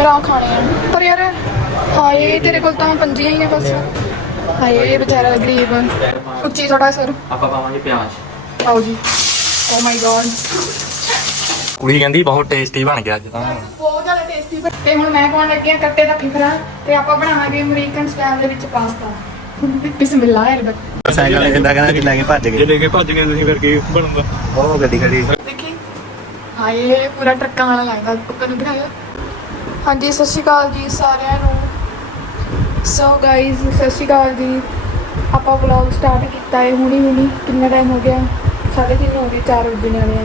ਮੇਰਾ ਆਹ ਖਾਣੇ ਆ। ਪਰ ਯਾਰ ਹਾਏ ਤੇਰੇ ਕੋਲ ਤਾਂ ਪੰਜੀਆਂ ਹੀ ਆ ਬਸ। ਹਾਏ ਵਿਚਾਰਾ ਗਰੀਬ। ਉੱਚੀ ਥੋੜਾ ਸਰ। ਆਪਾਂ ਪਾਵਾਂਗੇ ਪਿਆਜ਼। ਆਓ ਜੀ। ਓ ਮਾਈ ਗॉड ਕੁੜੀ ਕਹਿੰਦੀ ਬਹੁਤ ਟੇਸਟੀ ਬਣ ਗਿਆ ਅੱਜ ਤਾਂ। ਬਹੁਤ ਜ਼ਿਆਦਾ ਟੇਸਟੀ ਤੇ ਹੁਣ ਮੈਂ ਪਾਉਣ ਲੱਗੀ ਆ ਕੱਟੇ ਦਾ ਫਿਕਰਾ ਤੇ ਆਪਾਂ ਬਣਾਵਾਂਗੇ ਅਮਰੀਕਨ ਸਟਾਈਲ ਦੇ ਵਿੱਚ ਪਾਸਤਾ ਬਿਸਮਿਲ੍ਲਾ ਹੈ ਰੱਬ ਸਾਈਕਲ ਨੇ ਕਿੰਦਾ ਕਹਿੰਦਾ ਕਿ ਲੈ ਕੇ ਭੱਜ ਗਏ? ਲੈ ਕੇ ਭੱਜ ਗਏ ਤੁਸੀਂ ਫਿਰ ਕੀ ਬਣਦਾ ਉਹ ਗੱਡੀ ਖੜੀ। ਦੇਖੀ। ਹਾਏ ਪੂਰਾ ਟਰੱਕਾਂ ਵਾਲਾ ਲੱਗਦਾ। ਕੁੱਕਰ ਨੂੰ ਦਿਖਾਇਆ ਹਾਂਜੀ ਸਤਿ ਸ਼੍ਰੀ ਅਕਾਲ ਜੀ ਸਾਰਿਆਂ ਨੂੰ। ਸੋ ਗਾਇਜ਼ ਸਤਿ ਸ਼੍ਰੀ ਅਕਾਲ ਜੀ। ਆਪਾਂ ਵਲੌਗ ਸਟਾਰਟ ਕੀਤਾ ਹੈ ਹੁਣੀ ਹੁਣੀ ਕਿੰਨਾ ਟਾਈਮ ਹੋ ਗਿਆ? 3:30 ਹੋ ਗਏ 4 ਵਜੇ ਵਾਲੇ ਆ।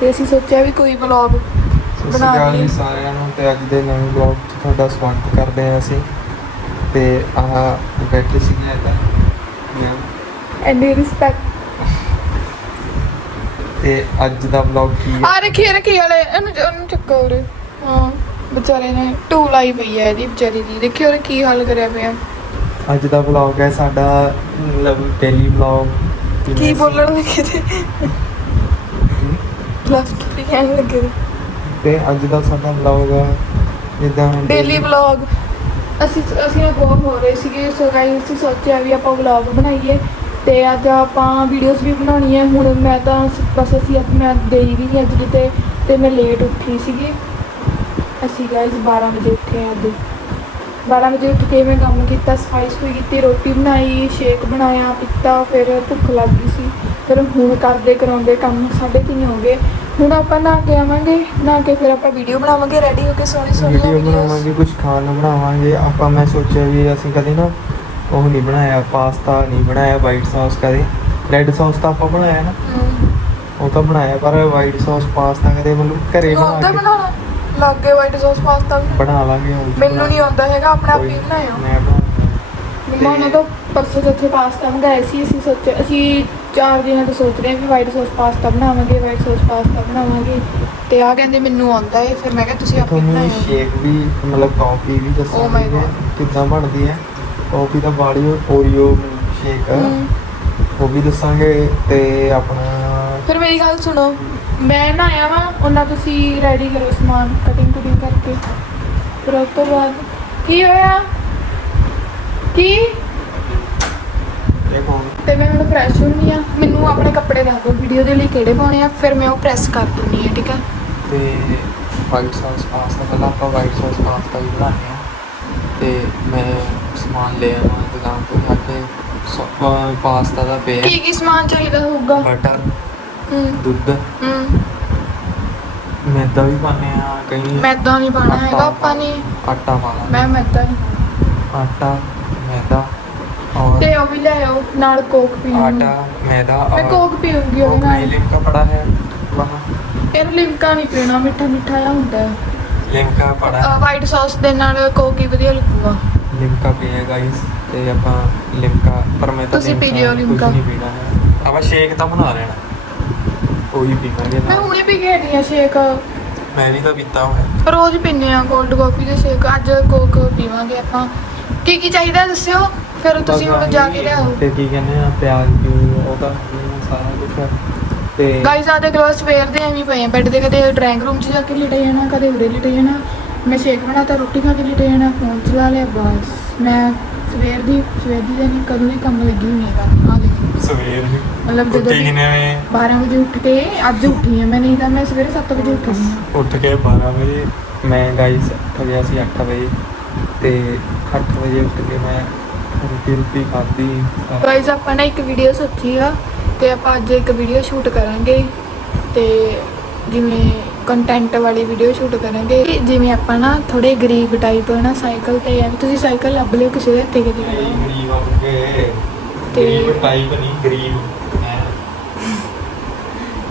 ਤੇ ਅਸੀਂ ਸੋਚਿਆ ਵੀ ਕੋਈ ਵਲੌਗ ਸਤਿ ਸ਼੍ਰੀ ਬਣਾ ਅਕਾਲ ਲਈਏ। ਸਾਰਿਆਂ ਨੂੰ। ਤੇ ਅੱਜ ਦੇ ਨਵੇਂ ਵਲੌਗ 'ਚ ਤੁਹਾਡਾ ਸਵਾਗਤ ਕਰਦੇ ਹਾਂ ਅਸੀਂ। ਤੇ ਆਹ ਬੈਠੇ ਸੀਗੇ ਇੱਧਰ ਯਾ, ਐਨੀ ਰਿਸਪੈਕਟ ਤੇ ਅੱਜ ਦਾ ਵਲੌਗ ਕੀ ਹੈ ਆ ਰੱਖੀ ਰੱਖੀ ਵਾਲੇ। ਇਹਨੂੰ ਉਹਨੂੰ ਚੱਕੋ ਉਰੇ। ਹਾਂ। ਵਿਚਾਰੇ ਨੇ ਟੂ ਲਾਈ ਪਈ ਹੈ ਇਹਦੀ ਵਿਚਾਰੀ ਦੀ। ਦੇਖੀ ਉਹਨੇ ਕੀ ਹਾਲ ਕਰਿਆ ਪਿਆ। ਅੱਜ ਦਾ ਵਲੌਗ ਹੈ ਸਾਡਾ ਮਤਲਬ ਡੇਲੀ ਵਲੌਗ ਕੀ ਬੋਲਣ ਲੱਗੇ ਤੇ? ਲੈਫਟ ਵੀ ਕਹਿਣ ਲੱਗੇ ਤੇ। ਤੇ ਅੱਜ ਦਾ ਸਾਡਾ ਵਲੌਗ ਹੈ ਜਿੱਦਾਂ ਡੇਲੀ ਵਲੌਗ ਅਸੀਂ ਅਸੀਂ ਨਾ ਬਹੁਤ ਹੋ ਰਹੇ ਸੀਗੇ ਸੋ ਗਾਇਸ ਅਸੀਂ ਸੋਚਿਆ ਵੀ ਆਪਾਂ ਵਲੌਗ ਬਣਾਈਏ। ਤੇ ਅੱਜ ਆਪਾਂ ਵੀਡੀਓਜ਼ ਵੀ ਬਣਾਉਣੀ ਹੈ ਹੁਣ ਮੈਂ ਤਾਂ ਸ- ਬਸ ਅਸੀਂ ਅੱਜ ਮੈਂ ਗਈ ਵੀ ਨਹੀਂ ਅੱਜ ਕਿਤੇ ਤੇ ਮੈਂ ਲੇਟ ਉੱਠੀ ਸੀਗੀ। ਅਸੀਂ ਗਾਇਸ 12 ਵਜੇ ਉੱਠੇ ਅੱਜ। 12 ਵਜੇ ਉੱਠ ਕੇ ਮੈਂ ਕੰਮ ਕੀਤਾ ਸਫ਼ਾਈ ਸੁਈ ਕੀਤੀ ਰੋਟੀ ਬਣਾਈ ਸ਼ੇਕ ਬਣਾਇਆ ਪੀਤਾ ਫਿਰ ਭੁੱਖ ਲੱਗ ਗਈ ਸੀ। ਫਿਰ ਹੁਣ ਕਰਦੇ ਕਰਾਉਂਦੇ ਕੰਮ ਸਾਢੇ ਤਿੰਨ ਹੋ ਗਏ। ਹੁਣ ਆਪਾਂ ਨਹਾ ਕੇ ਆਵਾਂਗੇ ਨਹਾ ਕੇ ਫਿਰ ਆਪਾਂ ਵੀਡੀਓ ਬਣਾਵਾਂਗੇ ਰੈਡੀ ਹੋ ਕੇ ਸੋਹਣੀ ਸੋਹਣੀ ਵੀਡੀਓ ਬਣਾਵਾਂਗੇ ਕੁਝ ਖਾਣ ਨੂੰ ਬਣਾਵਾਂਗੇ। ਆਪਾਂ ਮੈਂ ਸੋਚਿਆ ਵੀ ਅਸੀਂ ਕਦੇ ਨਾ ਉਹ ਨਹੀਂ ਬਣਾਇਆ ਪਾਸਤਾ ਨਹੀਂ ਬਣਾਇਆ ਵਾਈਟ ਸੌਸ ਕਦੇ। ਰੈੱਡ ਸੌਸ ਤਾਂ ਆਪਾਂ ਬਣਾਇਆ ਨਾ। ਉਹ ਤਾਂ ਬਣਾਇਆ ਪਰ ਵਾਈਟ ਸੌਸ ਪਾਸਤਾ ਕਦੇ ਮਤਲਬ ਘਰੇ ਬਣਾ ਕੇ ਲੱਗੇ ਵਾਈਟ ਸੌਸ ਪਾਸਤਾ ਵੀ ਬਣਾ ਲਾਂਗੇ 'ਚ ਮੈਨੂੰ ਨਹੀਂ ਆਉਂਦਾ ਹੈਗਾ ਆਪਣੇ ਆਪ ਹੀ ਨੀ, ਬਣਾਇਆ। ਮੈਂ ਬਣਾ ਮੰਮਾ ਨੇ ਤਾਂ ਪਰਸੋਂ ਚੌਥੇ ਪਾਸਤਾ ਮੰਗਾਇਆ ਸੀ ਅਸੀਂ ਸੋਚਿਆ ਅਸੀਂ ਚਾਰ ਦਿਨਾਂ ਤੋਂ ਸੋਚ ਰਹੇ ਹਾਂ ਵੀ ਵਾਈਟ ਸੌਸ ਪਾਸਤਾ ਬਣਾਵਾਂਗੇ ਵਾਈਟ ਸੌਸ ਪਾਸਤਾ ਬਣਾਵਾਂਗੇ। ਤੇ ਆ ਕਹਿੰਦੇ ਮੈਨੂੰ ਆਉਂਦਾ ਏ ਫਿਰ ਮੈਂ ਕਿਹਾ ਤੁਸੀਂ ਆਪੇ ਤੁਹਾਨੂੰ ਬਣਾਇਓ। ਸ਼ੇਕ ਵੀ ਮਤਲਬ ਕਾਫੀ ਵੀ Oh ਦੱਸਾਂਗੇ God. ਕਿੱਦਾਂ ਬਣਦੀ ਹੈ? ਕਾਫੀ ਦਾ ਬਾੜੀ ਓਰੀਓ ਸ਼ੇਕ। ਉਹ ਵੀ ਦੱਸਾਂਗੇ ਤੇ ਆਪਣਾ ਫਿਰ ਮੇਰੀ ਗੱਲ ਸੁਣੋ। ਮੈਂ ਨਾ ਆਇਆ ਵਾਂ ਉਹਨਾਂ ਤੁਸੀਂ ਰੈਡੀ ਕਰੋ ਸਮਾਨ ਕਟਿੰਗ ਕੁਟਿੰਗ ਕਰਕੇ। ਫਿਰ ਉਸ ਤੋਂ ਬਾਅਦ ਕੀ ਹੋਇਆ? ਕੀ? ਦੇਖੋ ਤੇ ਮੈਂ ਹੁਣ ਫਰੈਸ਼ ਹੁੰਨੀ ਆ। ਮੈਨੂੰ ਆਪਣੇ ਕੱਪੜੇ ਦੱਸ ਦਿਓ ਵੀਡੀਓ ਦੇ ਲਈ ਕਿਹੜੇ ਪਾਉਣੇ ਆ ਫਿਰ ਮੈਂ ਉਹ ਪ੍ਰੈਸ ਕਰ ਦਿੰਨੀ ਆ ਠੀਕ ਆ? ਤੇ ਵਾਈਟ ਸੌਸ ਪਾਸਤਾ ਪਹਿਲਾਂ ਆਪਾਂ ਵਾਈਟ ਸੌਸ ਪਾਸਤਾ ਵੀ ਬਣਾਉਂਦੇ ਹਾਂ ਤੇ ਮੈਂ ਸਮਾਨ ਲੈ ਆਵਾਂ ਦੁਕਾਨ ਤੋਂ ਜਾ ਕੇ ਪਾਸਤਾ ਦਾ ਪਿਆ ਕੀ ਕੀ ਸਮਾਨ ਚਾਹੀਦਾ ਹੋਊਗਾ? ਬਟਰ ਦੁੱਧ। ਹੂੰ। ਮੈਦਾ ਵੀ ਪਾਉਂਦੇ ਆ ਕਈ ਮੈਦਾ ਨਹੀਂ ਪਾਣਾ ਹੈਗਾ ਆਪਾਂ ਨੇ। ਆਟਾ ਪਾਣਾ ਮੈਂ ਮੈਦਾ ਨਹੀਂ ਆਟਾ ਮੈਦਾ ਔਰ ਤੇ ਉਹ ਵੀ ਲੈ ਆਓ ਨਾਲ ਕੋਕ ਪੀਣੀ ਆਟਾ ਮੈਦਾ ਮੈਂ ਔਰ ਕੋਕ ਪੀਉਂਗੀ ਉਹ ਨਾਲ। ਨਾਈਲਿਮ ਦਾ ਪੜਾ ਹੈ ਵਹਾਂ ਇਹਨੂੰ ਲਿਮਕਾ ਨਹੀਂ ਪੀਣਾ ਮਿੱਠਾ ਮਿੱਠਾ ਜਿਹਾ ਹੁੰਦਾ। ਹੈ ਲਿੰਕਾ ਪੜਾ ਹੈ ਵਾਈਟ ਸੌਸ ਦੇ ਨਾਲ ਕੋਕ ਹੀ ਵਧੀਆ ਲੱਗੂਗਾ। ਲਿਮਕਾ ਪੀਏ ਗਾਇਸ ਤੇ ਆਪਾਂ ਲਿਮਕਾ ਪਰ ਮੈਂ ਤਾਂ ਤੁਸੀਂ ਪੀ ਲਿਓ ਕੁਝ ਨਹੀਂ ਪੀਣਾ। ਹੈ ਆਪਾਂ ਸ਼ੇਕ ਤਾਂ ਬਣਾ ਲੈਣਾ। ਉਹੀ ਪੀਵਾਂਗੇ ਮੈਂ ਨਾਲ। ਹੁਣੇ ਕੇ ਹਟੀ ਆ ਸ਼ੇਕ ਮੈਂ ਵੀ ਤਾਂ ਪੀਤਾ ਹੋਇਆ ਰੋਜ਼ ਪੀਂਦੇ ਆ ਕੋਲਡ ਕਾਫੀ ਦੇ ਸ਼ੇਕ ਅੱਜ ਕੋਕ ਪੀਵਾਂਗੇ ਆਪਾਂ। ਕੀ ਕੀ ਚਾਹੀਦਾ ਦੱਸਿਓ? ਫਿਰ ਤੁਸੀਂ ਹੁਣ ਜਾ ਕੇ ਲਿਆਓ। ਤੇ ਕੀ ਕਹਿੰਦੇ ਆ ਪਿਆਜ਼ ਵੀ ਉਹ ਤਾਂ ਸਾਰਾ ਕੁਝ ਤੇ ਗਾਈਸ ਆ ਦੇਖ ਲਓ ਸਵੇਰ ਦੇ ਐਵੇਂ ਪਏ ਆ। ਬੈੱਡ ਤੇ ਕਦੇ ਡਰਾਇੰਗ ਰੂਮ 'ਚ ਜਾ ਕੇ ਲਿਟੇ ਜਾਣਾ ਕਦੇ ਉਰੇ ਲਿਟੇ ਜਾਣਾ। ਮੈਂ ਸ਼ੇਕ ਬਣਾਤਾ ਰੋਟੀ ਖਾ ਕੇ ਲਿਟੇ ਜਾਣਾ ਫੋਨ ਚਲਾ ਲਿਆ ਬਸ। ਮੈਂ ਸਵੇਰ ਦੀ ਸਵੇਰ ਦੀ ਨਹੀਂ ਕਦੋਂ ਦੀ ਕੰਮ ਲੱਗੀ ਹੋਈ ਹੈਗਾ? ਆ ਦੇਖੋ। ਸਵੇਰ ਮਤਲਬ ਜਦੋਂ ਉੱਠੀ ਵੀ ਕਿਨੇ ਵੇ 12 ਵਜੇ ਉੱਠ ਕੇ ਅੱਜ ਉੱਠੀ ਆ ਮੈਂ ਨਹੀਂ ਤਾਂ ਮੈਂ ਸਵੇਰੇ 7 ਵਜੇ ਉੱਠਦੀ ਹਾਂ। ਉੱਠ ਕੇ 12 ਵਜੇ ਮੈਂ ਗਾਈਸ ਗਿਆ ਸੀ 8 ਵਜੇ ਤੇ 8 ਵਜੇ ਉੱਠ ਕੇ ਮੈਂ ਰੋਟੀ ਰੋਟੀ ਖਾਧੀ ਗਾਈਸ ਆਪਾਂ ਨਾ ਇੱਕ ਵੀਡੀਓ ਸੋਚੀ ਆ ਤੇ ਆਪਾਂ ਅੱਜ ਇੱਕ ਵੀਡੀਓ ਸ਼ੂਟ ਕਰਾਂਗੇ ਤੇ ਜਿਵੇਂ ਕੰਟੈਂਟ ਵਾਲੀ ਵੀਡੀਓ ਸ਼ੂਟ ਕਰਾਂਗੇ। ਜਿਵੇਂ ਆਪਾਂ ਨਾ ਥੋੜੇ ਗਰੀਬ ਟਾਈਪ ਨਾ ਸਾਈਕਲ ਤੇ ਆ ਤੁਸੀਂ ਸਾਈਕਲ ਲੱਭ ਲਿਓ ਕਿਸੇ ਦੇ ਕਿਤੇ। ਗਰੀਬ ਤੇ- ਗਰੀਬ ਟਾਈਪ ਨਹੀਂ ਗਰੀਬ। ਹੈਂ।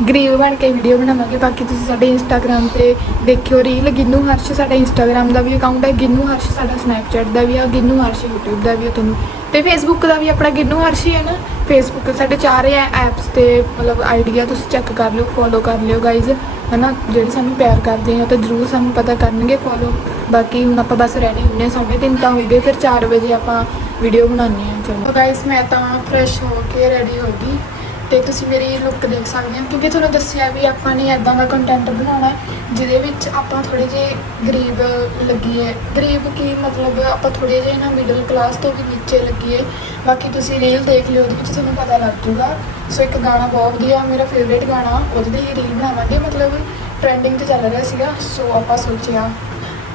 ਗਰੀਬ ਬਣ ਕੇ ਵੀਡੀਓ ਬਣਾਵਾਂਗੇ। ਬਾਕੀ ਤੁਸੀਂ ਸਾਡੇ ਇੰਸਟਾਗ੍ਰam ਤੇ ਦੇਖਿਓ ਰੀਲ ਗਿੰਨੂ ਹਰਸ਼ ਸਾਡਾ ਇੰਸਟਾਗ੍ਰam ਦਾ ਵੀ ਅਕਾਊਂਟ ਹੈ ਗਿੰਨੂ ਹਰਸ਼ ਸਾਡਾ ਸਨੈਪਚੈਟ ਦਾ ਵੀ ਆ ਗਿੰਨੂ ਹਰਸ਼ YouTube ਦਾ ਵੀ ਆ ਤੁਹਾਨੂੰ। ਤੇ ਫੇਸਬੁੱਕ ਦਾ ਵੀ ਆਪਣਾ ਗਿੰਨੂ ਹਰਸ਼ ਹੀ ਹੈ ਨਾ। ਫੇਸਬੁੱਕ ਸਾਡੇ ਚਾਰੇ ਐਪਸ ਤੇ ਮਤਲਬ ਆਈਡੀਆ ਤੁਸੀਂ ਚੈੱਕ ਕਰ ਲਿਓ ਫੋਲੋ ਕਰ ਲਿਓ ਗਾਈਜ਼ ਹਨਾ? ਜਿਹੜੇ ਸਾਨੂੰ ਪਿਆਰ ਕਰਦੇ ਆ ਤਾਂ ਜਰੂਰ ਸਾਨੂੰ ਪਤਾ ਕਰਨਗੇ ਫੋਲੋ ਬਾਕੀ ਹੁਣ ਆਪਾਂ ਬਸ ਰੈਡੀ ਹੁੰਨੇ ਆ, ਸਾਢੇ ਤਿੰਨ ਤਾਂ ਹੋ ਗਏ ਫਿਰ 4 ਵਜੇ ਆਪਾਂ ਵੀਡੀਓ ਬਣਾਉਣੀ ਆ ਚਲੋ। ਗਾਈਜ਼ ਮੈਂ ਤਾਂ ਫਰੈਸ਼ ਹੋ ਕੇ ਰੈਡੀ ਹੋ ਗਈ। ਤੇ ਤੁਸੀਂ ਮੇਰੀ ਲੁੱਕ ਦੇਖ ਸਕਦੇ ਹੋ ਕਿਉਂਕਿ ਤੁਹਾਨੂੰ ਦੱਸਿਆ ਵੀ ਆਪਾਂ ਨੇ ਐਦਾਂ ਦਾ ਕੰਟੈਂਟ ਬਣਾਉਣਾ ਹੈ। ਜਿਹਦੇ ਵਿੱਚ ਆਪਾਂ ਥੋੜੇ ਜਿਹੇ ਗਰੀਬ ਲੱਗੀਏ। ਗਰੀਬ ਕੀ ਮਤਲਬ ਆਪਾਂ ਥੋੜੇ ਜਿਹੇ ਨਾ ਮਿਡਲ ਕਲਾਸ ਤੋਂ ਵੀ ਨੀਚੇ ਲੱਗੀਏ। ਬਾਕੀ ਤੁਸੀਂ ਰੀਲ ਦੇਖ ਲਿਓ, ਉਹਦੇ ਵਿੱਚ ਤੁਹਾਨੂੰ ਪਤਾ ਲੱਗ ਜੂਗਾ ਸੋ ਇੱਕ ਗਾਣਾ ਬਹੁਤ ਵਧੀਆ, ਮੇਰਾ ਫੇਵਰੇਟ ਗਾਣਾ, ਉਹਦੇ ਤੇ ਹੀ ਰੀਲ ਬਣਾਵਾਂਗੇ। ਮਤਲਬ ਟ੍ਰੈਂਡਿੰਗ ਤੇ ਚੱਲ ਰਿਹਾ ਸੀਗਾ, ਸੋ ਆਪਾਂ ਸੋਚਿਆ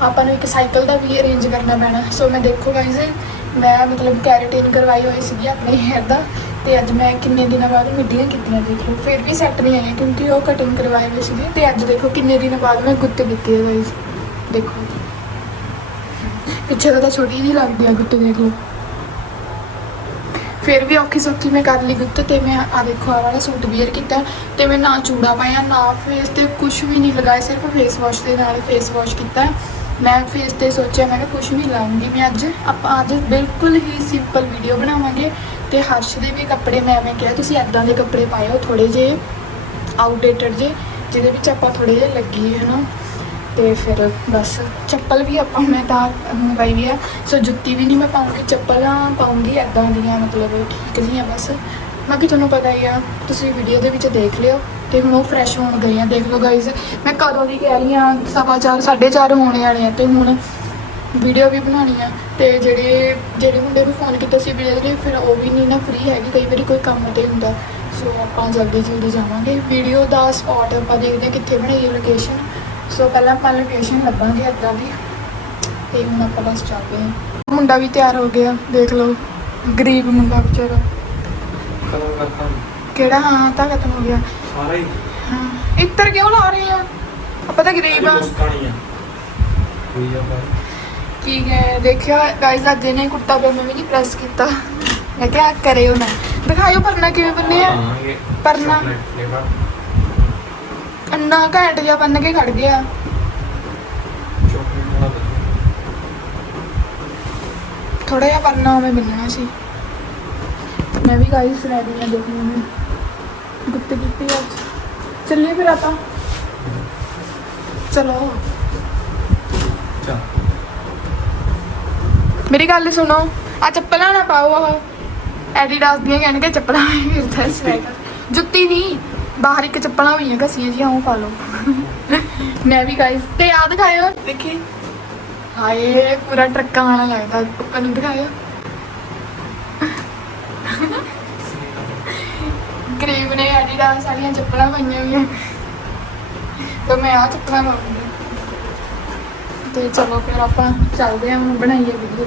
ਆਪਾਂ ਨੂੰ ਇੱਕ ਸਾਈਕਲ ਦਾ ਵੀ ਅਰੇਂਜ ਕਰਨਾ ਪੈਣਾ। ਸੋ ਮੈਂ ਦੇਖੋ ਗਾਇਜ਼ ਮੈਂ ਮਤਲਬ ਕੈਰੇਟਿਨ ਕਰਵਾਈ ਹੋਈ ਸੀਗੀ ਆਪਣੇ ਹੈਅਰ ਦਾ। ਤੇ ਅੱਜ ਮੈਂ ਕਿੰਨੇ ਦਿਨਾਂ ਬਾਅਦ ਮਿੱਡੀਆਂ ਕੀਤੀਆਂ ਦੇਖ ਲਓ ਫਿਰ ਵੀ ਸੈੱਟ ਨਹੀਂ ਆਈਆਂ ਕਿਉਂਕਿ ਉਹ ਕਟਿੰਗ ਕਰਵਾਈ ਹੋਏ ਸੀਗੇ ਤੇ ਅੱਜ ਦੇਖੋ ਕਿੰਨੇ ਦਿਨਾਂ ਬਾਅਦ ਮੈਂ ਗੁੱਤ ਕੀਤੀ ਹੈ ਗਾਇਜ਼ ਦੇਖੋ ਪਿੱਛੇ ਤਾਂ ਛੋਟੀ ਜਿਹੀ ਲੱਗਦੀ ਆ ਗੁੱਤ ਦੇਖ ਲਓ। ਫਿਰ ਵੀ ਔਖੀ ਸੌਖੀ ਮੈਂ ਕਰ ਲਈ ਗੁੱਤ ਤੇ ਮੈਂ ਆ ਦੇਖੋ ਆ ਵਾਲਾ ਸੂਟ ਵੀਅਰ ਕੀਤਾ ਤੇ ਮੈਂ ਨਾ ਚੂੜਾ ਪਾਇਆ, ਨਾ ਫੇਸ ਤੇ ਕੁਝ ਵੀ ਨਹੀਂ ਲਗਾਇਆ, ਸਿਰਫ ਫੇਸ ਵਾਸ਼ ਦੇ ਨਾਲ ਫੇਸ ਵਾਸ਼ ਕੀਤਾ। ਮੈਂ ਫੇਸ ਤੇ ਸੋਚਿਆ, ਮੈਂ ਕਿ ਕੁਝ ਨਹੀਂ ਲਾਉਂਗੀ। ਮੈਂ ਅੱਜ, ਆਪਾਂ ਅੱਜ ਬਿਲਕੁਲ ਹੀ ਸਿੰਪਲ ਵੀਡੀਓ ਬਣਾਵਾਂਗੇ। ਤੇ ਹਰਸ਼ ਦੇ ਵੀ ਕੱਪੜੇ ਮੈਂ ਐਵੇਂ ਕਿਹਾ ਤੁਸੀਂ ਐਦਾਂ ਦੇ ਕੱਪੜੇ ਪਾਇਓ ਥੋੜੇ ਜਿਹੇ ਆਊਟਡੇਟਡ ਜੇ ਜਿਹਦੇ ਵਿੱਚ ਆਪਾਂ ਥੋੜੇ ਜਿਹੇ ਲੱਗੀਏ ਨਾ। ਤੇ ਫਿਰ ਬਸ ਚੱਪਲ ਵੀ ਆਪਾਂ ਮੈਂ ਤਾਂ ਮੰਗਾਈ ਵੀ ਆ। ਸੋ ਜੁੱਤੀ ਵੀ ਨਹੀਂ ਮੈਂ ਪਾਉਂਗੀ ਚੱਪਲਾਂ ਪਾਉਂਗੀ ਐਦਾਂ ਦੀਆਂ ਮਤਲਬ ਠੀਕ ਜੀਆਂ ਬਸ। ਬਾਕੀ ਤੁਹਾਨੂੰ ਪਤਾ ਹੀ ਆ ਤੁਸੀਂ ਵੀਡੀਓ ਦੇ ਵਿੱਚ ਦੇਖ ਲਿਓ ਤੇ ਹੁਣ ਉਹ ਫਰੈਸ਼ ਹੋਣ ਗਏ ਆ ਦੇਖ ਲਓ ਗਾਇਜ਼ ਮੈਂ ਕਦੋਂ ਦੀ ਕਹਿ ਰਹੀ ਆ ਸਵਾ ਚਾਰ, ਸਾਢੇ 4:30 ਹੋਣੇ ਵਾਲੇ ਆ ਤੇ ਹੁਣ ਵੀਡੀਓ ਵੀ ਬਣਾਉਣੀ ਆ ਤੇ ਜਿਹੜੇ ਜਿਹੜੇ ਮੁੰਡੇ ਨੂੰ ਫੋਨ ਕੀਤਾ ਸੀ ਵੀਡੀਓ ਲਈ ਫਿਰ ਉਹ ਵੀ ਨਹੀਂ ਨਾ ਫ੍ਰੀ ਹੈਗੀ ਕਈ ਵਾਰੀ ਕੋਈ ਕੰਮ ਤੇ ਹੁੰਦਾ। ਸੋ ਆਪਾਂ ਜਲਦੀ ਜਲਦੀ ਜਾਵਾਂਗੇ। ਵੀਡੀਓ ਦਾ ਸਪੌਟ ਆਪਾਂ ਦੇਖਦੇ ਕਿੱਥੇ ਬਣਾਈਏ ਲੋਕੇਸ਼ਨ ਸੋ ਪਹਿਲਾਂ ਆਪਾਂ ਲੋਕੇਸ਼ਨ ਲੱਭਾਂਗੇ ਇੱਦਾਂ ਦੀ। ਤੇ ਹੁਣ ਆਪਾਂ ਬਸ ਚੱਲਦੇ ਹਾਂ। ਮੁੰਡਾ ਵੀ ਤਿਆਰ ਹੋ ਗਿਆ ਦੇਖ ਲਓ। ਗਰੀਬ ਮੁੰਡਾ ਵਿਚਾਰਾ। ਕਿਹੜਾ? ਹਾਂ ਤਾਂ ਖਤਮ ਹੋ ਗਿਆ। ਸਾਰਾ ਹੀ? ਹਾਂ। ਇੱਤਰ ਕਿਉਂ ਲਾ ਰਹੇ ਆ? ਆਪਾਂ ਤਾਂ ਗਰੀਬ ਆ। ਮੁਸਕਾਣੀ ਆ। ਬਾਈ ਕੀ ਹੈ? ਦੇਖਿਆ ਗਾਇਸ ਅੱਜ ਇਹਨੇ ਕੁੱਤਾ ਪਜਾਮਾ ਵੀ ਨਹੀਂ ਪ੍ਰੈਸ ਕੀਤਾ। ਮੈਂ ਕਿਹਾ ਕਰਿਓ ਨਾ ਦਿਖਾਇਓ ਪਰਨਾ ਕਿਵੇਂ ਬੰਨੇ ਆ। ਪਰਨਾ। ਅੰਨਾ ਘੈਂਟ ਜਿਹਾ ਬੰਨ ਕੇ ਖੜ ਗਿਆ। ਥੋੜਾ ਜਿਹਾ ਪਰਨਾ ਉਵੇਂ ਬੰਨਣਾ ਸੀ। ਮੈਂ ਵੀ ਗਾਇਸ ਰੈਡੀ ਆ ਦੇਖ ਲਓ ਗੁੱਤ ਕੀਤੀ ਅੱਜ ਚੱਲੀਏ ਫਿਰ ਆਪਾਂ। ਚੱਲ। ਮੇਰੀ ਗੱਲ ਸੁਣੋ। ਆ ਚੱਪਲਾਂ ਨਾ ਪਾਓ ਉਹ ਐਡੀਡਾਸ ਦੀਆਂ ਕਹਿਣਗੇ ਚੱਪਲਾਂ ਫਿਰਦਾ ਸਵੈਟਰ ਜੁੱਤੀ ਨਹੀਂ, ਬਾਹਰ ਇੱਕ ਚੱਪਲਾਂ ਹੋਈਆਂ ਘਸੀਆਂ ਜੀਆਂ, ਉਹ ਪਾ ਲਓ। ਮੈਂ ਵੀ ਗਾਇਸ ਤੇ ਆ ਦਿਖਾਇਓ। ਦੇਖੀ? ਹਾਏ, ਪੂਰਾ ਟਰੱਕਾਂ ਵਾਲਾ ਲੱਗਦਾ। ਉੱਪਰ ਦਿਖਾਇਓ। ਗਰੀਬ ਨੇ ਐਡੀਡਾਸ ਵਾਲੀਆਂ ਚੱਪਲਾਂ ਪਾਈਆਂ ਹੋਈਆਂ। ਤੇ ਮੈਂ ਆ ਚੱਪਲਾਂ ਪਾਉਂਗੀ ਤੇ ਚਲੋ ਫਿਰ ਆਪਾਂ ਚੱਲਦੇ ਹਾਂ, ਹੁਣ ਬਣਾਈਏ ਵੀਡੀਓ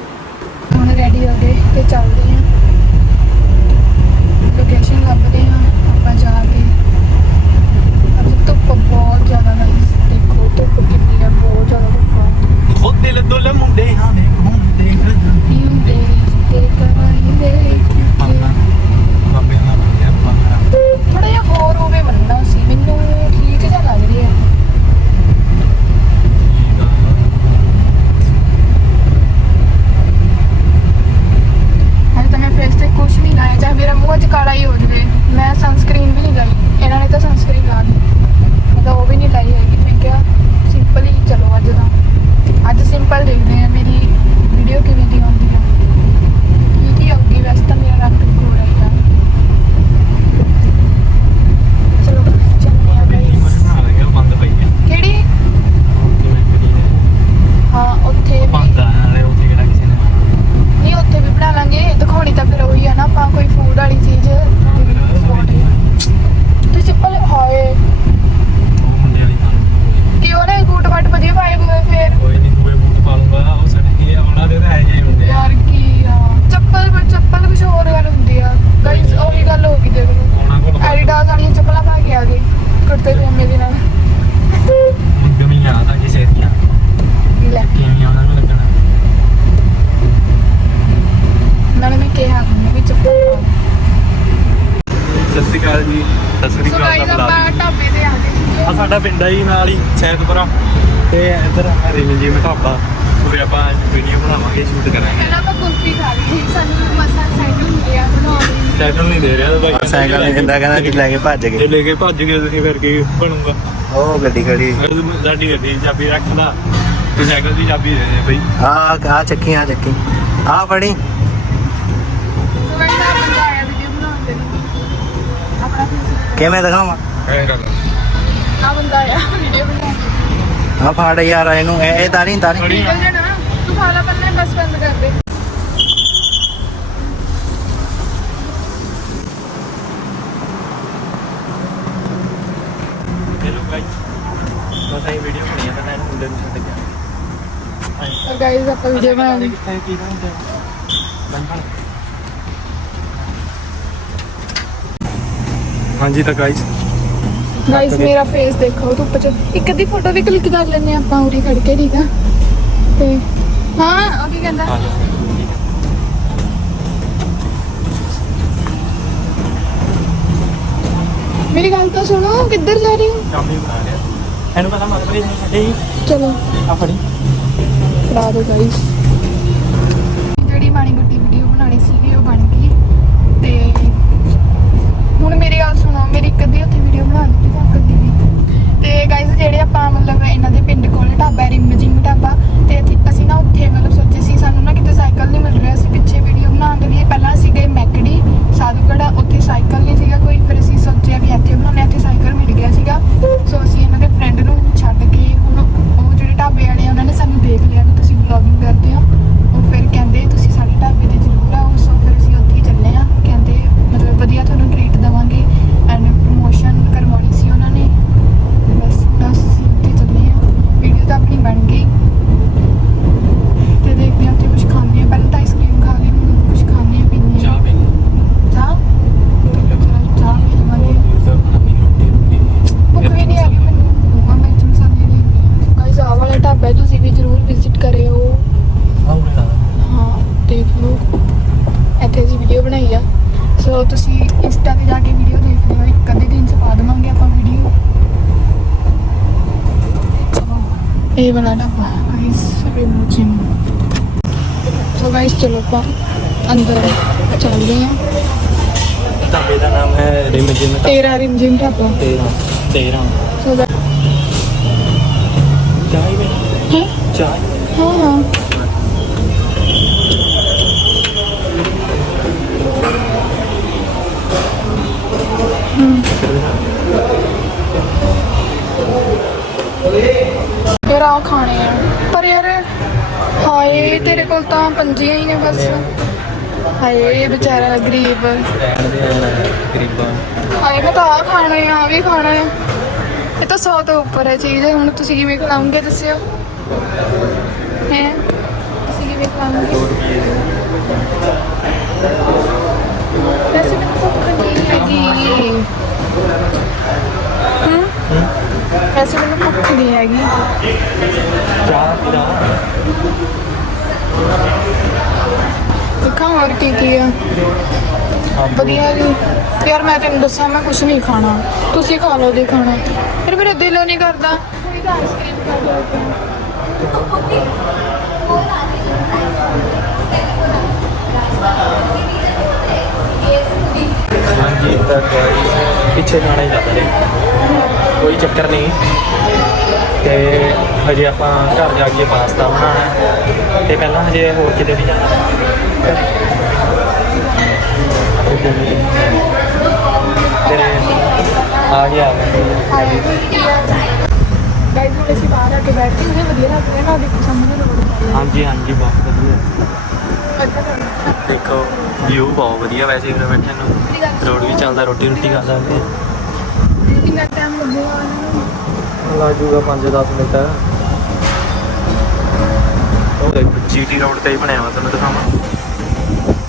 ਰੈਡੀ ਹੋ ਗਏ ਤੇ ਚੱਲਦੇ ਹਾਂ। ਲੋਕੇਸ਼ਨ ਲੱਭਦੇ ਹਾਂ ਆਪਾਂ ਜਾ ਕੇ। ਅੱਜ ਧੁੱਪ ਬਹੁਤ ਜ਼ਿਆਦਾ ਹੈ ਦੇਖੋ ਧੁੱਪ ਕਿੰਨੀ ਹੈ ਬਹੁਤ ਜ਼ਿਆਦਾ ਧੁੱਪ ਉਹ ਦਿਲ ਦੁਲ ਮੁੰਡੇ ਹਾਂ ਦੇ ਘੁੰਮਦੇ ਹੁੰਦੇ ਤੇ ਕਰਾਈ ਦੇ ਥੋੜਾ ਜਿਹਾ ਹੋਰ ਹੋਵੇ ਬੰਦਾ ਸੀ ਮੈਨੂੰ ਠੀਕ ਜਿਹਾ ਲੱਗ ਰਿਹਾ ਹਜੇ ਤਾਂ ਮੈਂ ਫੇਸ ਤੇ ਕੁਝ ਨਹੀਂ ਲਾਇਆ ਚਾਹੇ ਮੇਰਾ ਮੂੰਹ ਅੱਜ ਕਾਲਾ ਹੀ ਹੋ ਜਾਵੇ ਮੈਂ ਸਨਸਕ੍ਰੀਨ ਵੀ ਨਹੀਂ ਲਾਈ ਇਹਨਾਂ ਨੇ ਤਾਂ ਸਨਸਕ੍ਰੀਨ ਲਾ ਦਿੱਤੀ ਮੈਂ ਤਾਂ ਉਹ ਵੀ ਨਹੀਂ ਲਾਈ ਹੈਗੀ ਮੈਂ ਕਿਹਾ ਸਿੰਪਲ ਹੀ ਚਲੋ ਅੱਜ ਦਾ ਅੱਜ ਸਿੰਪਲ ਦੇਖਦੇ ਆ ਮੇਰੀ ਵੀਡੀਓ ਕਿਵੇਂ ਦੀ ਆਉਂਦੀ ਆ ਠੀਕ ਹੀ ਆਊਗੀ ਵੈਸੇ ਤਾਂ ਮੇਰਾ ਰੰਗ ਗੋਰਾ ਹੀ ਆ ਚਲੋ ਚੱਲਦੇ ਆ ਗਾਇਸ ਬਣਾ ਲਿਆ ਬੰਦ ਪਈ ਹੈ ਕਿਹੜੀ ਕਿਵੇਂ ਕਰੀ ਹਾਂ ਉੱਥੇ ਵੀ ਬੰਦ ਆ ਨਾਲੇ ਉੱਥੇ ਕਿਹੜਾ ਕਿਸੇ ਨੇ ਨਹੀਂ ਉੱਥੇ ਵੀ ਬਣਾ ਲਾਂਗੇ ਦਿਖਾਉਣੀ ਤਾਂ ਫਿਰ ਉਹੀ ਆ ਨਾ ਆਪਾਂ ਕੋਈ ਫੂਡ ਵਾਲੀ ਚੀਜ਼ ਤੇ ਚੱਪਲ ਹਾਏ ਉਹ ਮੁੰਡੇ ਵਾਲੀ ਥਾਂ ਕਿ ਉਹਨੇ ਬੂਟ ਬਾਟ ਵਧੀਆ ਪਾਏ ਹੋਏ ਫਿਰ ਕੋਈ ਨਹੀਂ ਦੂਏ ਬੂਟ ਪਾ ਲੂੰਗਾ ਉਹ ਸਾਡੇ ਇਹ ਉਹਨਾਂ ਦੇ ਤਾਂ ਹੈ ਜਿਹੇ ਹੁੰਦੇ ਆ ਯਾਰ ਕੀ ਆ ਚੱਪਲ ਚੱਪਲ ਕੁਝ ਹੋਰ ਗੱਲ ਹੁੰਦੀ ਆ ਗਾਇਸ ਉਹੀ ਗੱਲ ਹੋ ਗਈ ਦੇਖ ਲਓ ਉਹਨਾਂ ਕੋਲ ਐਡੀਡਾਸ ਵਾਲੀਆਂ ਚੱਪਲਾਂ ਪਾ ਕੇ ਆ ਗਏ ਕੁੜਤੇ ਪਜਾਮੇ ਦੇ ਨਾਲ ਮੁੰਗਮੀ ਆ ਤਾਂ ਕਿਸੇ ਦੀਆਂ ਲੈ ਕਿਵੇਂ ਉਹਨਾਂ ਨੂੰ ਲੱਗਣਾ ਨਾਲੇ ਮੈਂ ਕਿਹਾ ਮੈਂ ਵੀ ਚੱਪਲ ਪਾ ਸਤਿ ਸ਼੍ਰੀ ਅਕਾਲ ਜੀ ਸਤਿ ਸ਼੍ਰੀ ਸੋ ਅਕਾਲ ਗਾਇਸ ਦਾ ਆਪਾਂ ਬੁਲਾ ਢਾਬੇ ਤੇ ਆ ਗਏ ਸੀਗੇ ਆ ਸਾਡਾ ਪਿੰਡ ਆ ਜੀ ਨਾਲ ਹੀ ਸੈਦਪੁਰਾ ਤੇ ਇੱਧਰ ਹਰਿੰਦਰ ਜੀ ਢਾਬਾ ਉਰੇ ਆਪਾਂ ਵੀਡੀਓ ਬਣਾਵਾਂਗੇ ਸ਼ੂਟ ਕਰਾਂਗੇ। ਪਹਿਲਾਂ ਆਪਾਂ ਕੁਲਫੀ ਖਾ ਲਈ ਸਾਨੂੰ ਮਸਾ ਸਾਈਕਲ ਮਿਲਿਆ ਬਣਾਉਣ ਲਈ। ਸਾਈਕਲ ਨਹੀਂ ਦੇ ਰਿਹਾ ਭਾਈ। ਸਾਈਕਲ ਨਹੀਂ ਦਿੰਦਾ ਕਹਿੰਦਾ ਕਿ ਲੈ ਕੇ ਭੱਜ ਇਹ ਗਏ ਲੈ ਕੇ ਭੱਜ ਗਏ ਤੁਸੀਂ ਫਿਰ ਕੀ ਬਣੂਗਾ? ਉਹ ਗੱਡੀ ਖੜੀ। ਸਾਡੀ ਗੱਡੀ ਦੀ ਚਾਬੀ ਰੱਖ ਲਾ। ਤੇ ਸਾਈਕਲ ਦੀ ਚਾਬੀ ਦੇ ਦੇ ਬਈ। ਆ ਆ ਚੱਕੀ ਆ ਚੱਕੀ। ਆ ਫੜੀ। ਕਿਵੇਂ ਦਿਖਾਵਾਂ? ਐ ਕਰ। ਆ ਬੰਦਾ ਆਇਆ ਵੀਡੀਓ ਬਣਾਉਣ ਆ ਫਾੜ ਯਾਰ ਇਹਨੂੰ ਇਹ ਇਹ ਤਾਰੀ ਤਾਰੀ ਨਿਕਲ ਜਾਣਾ ਤੂੰ ਖਾ ਲਾ ਪਹਿਲਾਂ ਬਸ ਬੰਦ ਕਰ ਦੇ। ਹੈਲੋ ਗਾਈਸ ਬਸ ਇਹ ਵੀਡੀਓ ਬਣੀ ਹੈ ਤਾਂ ਇਹਨੂੰ ਮੁੰਡੇ ਨੂੰ ਛੱਡ ਗਿਆ ਗਾਇਜ਼ ਆਪਾਂ ਵੀਡੀਓ ਬਣਾਉਣੀ ਕਿੱਥੇ ਕੀ ਹੁੰਦਾ ਬੰਦ ਹਾਂਜੀ ਤਾਂ ਗਾਈਸ ਗਾਇਜ਼ ਮੇਰਾ ਫੇਸ ਦੇਖੋ ਧੁੱਪ ਚ। ਇੱਕ ਅੱਧੀ ਫੋਟੋ ਵੀ ਕਲਿੱਕ ਕਰ ਲੈਣੇ ਆਪਾਂ ਉਰੀ ਖੜ ਕੇ ਠੀਕ ਆ? ਤੇ ਹਾਂ ਉਹ ਕੀ ਕਹਿੰਦਾ? ਮੇਰੀ ਗੱਲ ਤਾਂ ਸੁਣੋ ਕਿੱਧਰ ਜਾ ਰਹੀ ਹੋ? ਸ਼ਾਮੀ ਬਣਾ ਰਿਹਾ ਇਹਨੂੰ ਪਤਾ ਮਤ ਪਰੀ ਛੱਡੇ ਚਲੋ। ਆ ਫੜੀ। ਫੜਾ ਦੋ ਗਾਇਸ ਜਿਹੜੀ ਮਾੜੀ ਮੋਟੀ ਵੀਡੀਓ ਬਣਾਉਣੀ ਸੀਗੀ ਉਹ ਬਣ ਗਈ। ਤੇ ਹੁਣ ਮੇਰੀ ਗੱਲ ਸੁਣੋ ਮੇਰੀ ਇੱਕ ਅੱਧੀ ਉੱਥੇ ਵੀਡੀਓ ਬਣਾ ਤੇ ਗਾਇਸ ਜਿਹੜੇ ਆਪਾਂ ਮਤਲਬ ਇਹਨਾਂ ਦੇ ਪਿੰਡ ਕੋਲ ਢਾਬਾ ਹੈ, ਰਿਮ ਜਿਮ ਢਾਬਾ ਤੇ ਇੱਥੇ- ਅਸੀਂ ਨਾ ਉੱਥੇ ਮਤਲਬ ਸੋਚੇ ਸੀ ਸਾਨੂੰ ਨਾ ਕਿਤੇ ਸਾਈਕਲ ਨਹੀਂ ਮਿਲ ਰਿਹਾ। ਸੀ ਪਿੱਛੇ ਵੀਡੀਓ ਬਣਾਉਣ ਦੇ ਲਈ ਪਹਿਲਾਂ ਸੀਗੇ ਮੈਕੜੀ ਸਾਧੂਗੜਾ ਉੱਥੇ ਸਾਈਕਲ ਨਹੀਂ ਸੀਗਾ ਕੋਈ। ਫਿਰ ਅਸੀਂ ਸੋਚਿਆ ਵੀ ਇੱਥੇ ਬਣਾਉਣੇ ਇੱਥੇ ਸਾਈਕਲ ਮਿਲ ਗਿਆ ਸੀਗਾ। ਸੋ ਅਸੀਂ ਇਹਨਾਂ ਦੇ ਫਰੈਂਡ ਨੂੰ ਛੱਡ ਕੇ ਹੁਣ ਉਹ ਜਿਹੜੇ ਢਾਬੇ ਵਾਲੇ ਆ, ਉਹਨਾਂ ਨੇ ਸਾਨੂੰ ਦੇਖ ਲਿਆ ਵੀ ਤੁਸੀਂ ਵਲੌਗਿੰਗ ਕਰਦੇ ਹੋ ਉਹ ਫਿਰ ਕਹਿੰਦੇ ਤੁਸੀਂ ਸਾਡੇ ਢਾਬੇ ਤੇ ਜ਼ਰੂਰ ਆਓ ਸੋ ਫਿਰ ਅਸੀਂ ਉੱਥੇ ਹੀ ਚੱਲੇ ਆ ਕਹਿੰਦੇ ਮਤਲਬ ਵਧੀਆ ਤੁਹਾਨੂੰ ਟ੍ਰੀਟ ਦੇਵਾਂਗੇ ਐਂਡ ਪ੍ਰੋਮੋਸ਼ਨ ਕਰਵਾਉਣੀ ਸੀ ਉਹਨਾਂ ਨੇ ਬਸ ਹੁਣ ਅਸੀਂ ਉੱਥੇ ਚੱਲੇ ਆ ਵੀਡੀਓ ਤਾਂ ਆਪਣੀ ਬਣ ਗਈ ਤੇ ਦੇਖਦੇ ਹਾਂ ਉੱਥੇ ਕੁਝ ਖਾਂਦੇ ਆ ਪਹਿਲਾਂ ਤਾਂ ਆਈਸਕ੍ਰੀਮ ਖਾ ਲਈ ਹੁਣ ਕੁਝ ਖਾਂਦੇ ਆ ਪੀਂਦੇ ਆ ਚਾਹ ਪੀ ਚਾਹ ਚਲੋ ਚਾਹ ਪੀ ਲਵਾਂਗੇ ਭੁੱਖ ਵੀ ਨਹੀਂ ਆ ਰਹੀ ਮੈਨੂੰ ਆ ਮਿਰਚ ਮਸਾਲੇ ਦੀ ਗਾਇਸ ਆਹ ਵਾਲਾ ਢਾਬਾ ਹੈ, ਤੁਸੀਂ ਵੀ ਜ਼ਰੂਰ ਵਿਜ਼ਿਟ ਕਰਿਓ ਹਾਂ ਦੇਖ ਲਓ ਇੱਥੇ ਅਸੀਂ ਵੀਡੀਓ ਬਣਾਈ ਆ ਸੋ ਤੁਸੀਂ ਇੰਸਟਾ ਤੇ ਜਾ ਕੇ ਵੀਡੀਓ ਦੇਖ ਲਿਓ ਇੱਕ ਅੱਧੇ ਦਿਨ ਚ ਪਾ ਦੇਵਾਂਗੇ ਆਪਾਂ ਵੀਡੀਓ ਇਹ ਵਾਲਾ dhaba guys Rimjhim so guys ਚਲੋ ਆਪਾਂ ਅੰਦਰ ਚੱਲਦੇ ਹਾਂ। ਢਾਬੇ ਦਾ ਨਾਮ ਹੈ ਰਿਮ ਜਿਮ ਤੇਰਾ ਰਿਮ ਜਿਮ ਢਾਬਾ 13 13 ਸੋ ਗਾ- ਚਾਹ ਹੈਂ? ਚਾਹ ਮੇਰੇ ਕੋਲ ਤਾਂ ਪੰਜੀਆਂ ਹੀ ਨੇ ਬਸ। ਹਾਏ ਵਿਚਾਰਾ ਗਰੀਬ। ਗਰੀਬਾਂ ਹਾਏ, ਮੈਂ ਤਾਂ ਆ ਖਾਣਾ ਹੈ ਆ ਵੀ ਖਾਣਾ ਹੈ। ਇਹ ਤਾਂ 100 ਤੋਂ ਉੱਪਰ ਹੈ ਚੀਜ਼। ਹੁਣ ਤੁਸੀਂ ਕਿਵੇਂ ਖਿਲਾਉਂਗੇ, ਦੱਸਿਓ? ਹੈ? ਤੁਸੀਂ ਕਿਵੇਂ ਖਿਲਾਉਂਗੇ? ਵੈਸੇ ਮੈਨੂੰ ਭੁੱਖ ਨਹੀਂ ਹੈਗੀ। ਹੂੰ? ਵੈਸੇ ਮੈਨੂੰ ਭੁੱਖ ਨਹੀਂ ਹੈਗੀ। ਚਾਹ ਪੀਦਾ ਦੇਖਾਂ ਹੋਰ ਕੀ ਕੀ ਆ? ਵਧੀਆ ਜੀ। ਯਾਰ ਮੈਂ ਤੈਨੂੰ ਦੱਸਾਂ, ਮੈਂ ਕੁਝ ਨਹੀਂ ਖਾਣਾ। ਤੁਸੀਂ ਖਾ ਲਓ ਜੇ ਖਾਣਾ। ਫਿਰ ਮੇਰਾ ਦਿਲ ਨਹੀਂ ਕਰਦਾ। ਕੋਈ ਤਾਂ ਆਈਸਕ੍ਰੀਮ ਖਾ ਲਓ ਹਾਂਜੀ ਤਾਂ ਪਿੱਛੇ ਜਾਣਾ ਹੀ ਜਾਂਦਾ ਰਹੇ ਕੋਈ ਚੱਕਰ ਨਹੀਂ। ਤੇ ਹਜੇ ਆਪਾਂ ਘਰ ਜਾ ਕੇ ਪਾਸਤਾ ਬਣਾਉਣਾ ਹੈ। ਤੇ ਪਹਿਲਾਂ ਹਜੇ ਹੋਰ ਕਿਤੇ ਵੀ ਜਾਣਾ। ਆ ਗਿਆ। ਮੈਂ ਗਾਈਸ ਹੁਣ ਅਸੀਂ ਬਾਹਰ ਆ ਕੇ ਬੈਠੇ ਹਾਂ ਵਧੀਆ ਲੱਗ ਰਿਹਾ ਨਾ ਦੇਖੋ ਸਾਹਮਣੇ ਰੋਡ ਪਈ ਹਾਂਜੀ ਹਾਂਜੀ ਬਹੁਤ ਵਧੀਆ। ਦੇਖੋ ਵਿਊ ਬਹੁਤ ਵਧੀਆ ਵੈਸੇ ਬੈਠੇ ਨੂੰ। ਰੋਡ ਵੀ ਚੱਲਦਾ ਰੋਟੀ ਰੋਟੀ ਖਾ ਸਕਦੇ ਕਿੰਨਾ ਟਾਈਮ ਲੱਗੇਗਾ ਜੂਗਾ 5-10 ਮਿੰਟ। ਜੀਟੀ ਰੋਡ ਤੇ ਹੀ ਬਣਿਆ ਵਾ ਤੁਹਾਨੂੰ ਦਿਖਾਵਾਂ।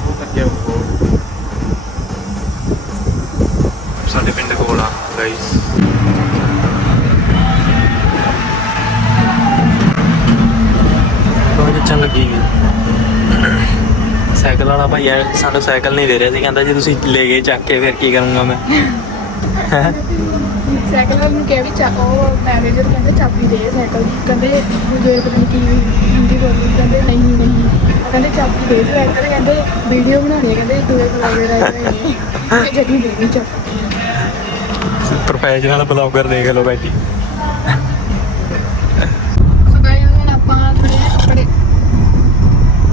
ਉਹ ਕਰਕੇ ਉਹ ਸਾਡੇ ਪਿੰਡ ਕੋਲ ਆ ਗਾਈਸ ਬਹੁਤ ਅੱਛਾ ਲੱਗੀ ਸਾਈਕਲ ਵਾਲਾ ਭਾਈ ਸਾਨੂੰ ਸਾਈਕਲ ਨਹੀਂ ਦੇ ਰਿਹਾ ਸੀ, ਕਹਿੰਦਾ ਜੇ ਤੁਸੀਂ ਲੈ ਗਏ ਚੱਕ ਕੇ, ਫਿਰ ਕੀ ਕਰੂੰਗਾ ਮੈਂ? ਸਾਈਕਲ ਵਾਲੇ ਨੂੰ ਕਿਹਾ ਵੀ ਚਾ ਉਹ ਮੈਨੇਜਰ ਕਹਿੰਦੇ ਚਾਬੀ ਦੇ ਸਾਈਕਲ ਦੀ। ਕਹਿੰਦੇ ਮੁਝੇ ਪਤਾ ਨਹੀਂ ਕੀ ਹਿੰਦੀ ਬੋਲੀ ਕਹਿੰਦੇ ਨਹੀਂ ਨਹੀਂ। ਕਹਿੰਦੇ ਚਾਬੀ ਦੇ ਸਾਈਕਲ ਕਹਿੰਦੇ ਵੀਡੀਓ ਬਣਾਉਣੀ ਹੈ ਕਹਿੰਦੇ ਦੂਏ ਬਲੌਗਰ ਆਏ ਹੋਏ ਨੇ। ਜਦੀ ਦੇਣੀ ਚਾਬੀ ਪ੍ਰੋਫੈਸ਼ਨਲ ਬਲੌਗਰ ਦੇਖ ਲਓ ਬੈਠੀ। ਸੋ ਗਾਇਸ ਹੁਣ ਆਪਾਂ ਥੋੜੇ ਕੱਪੜੇ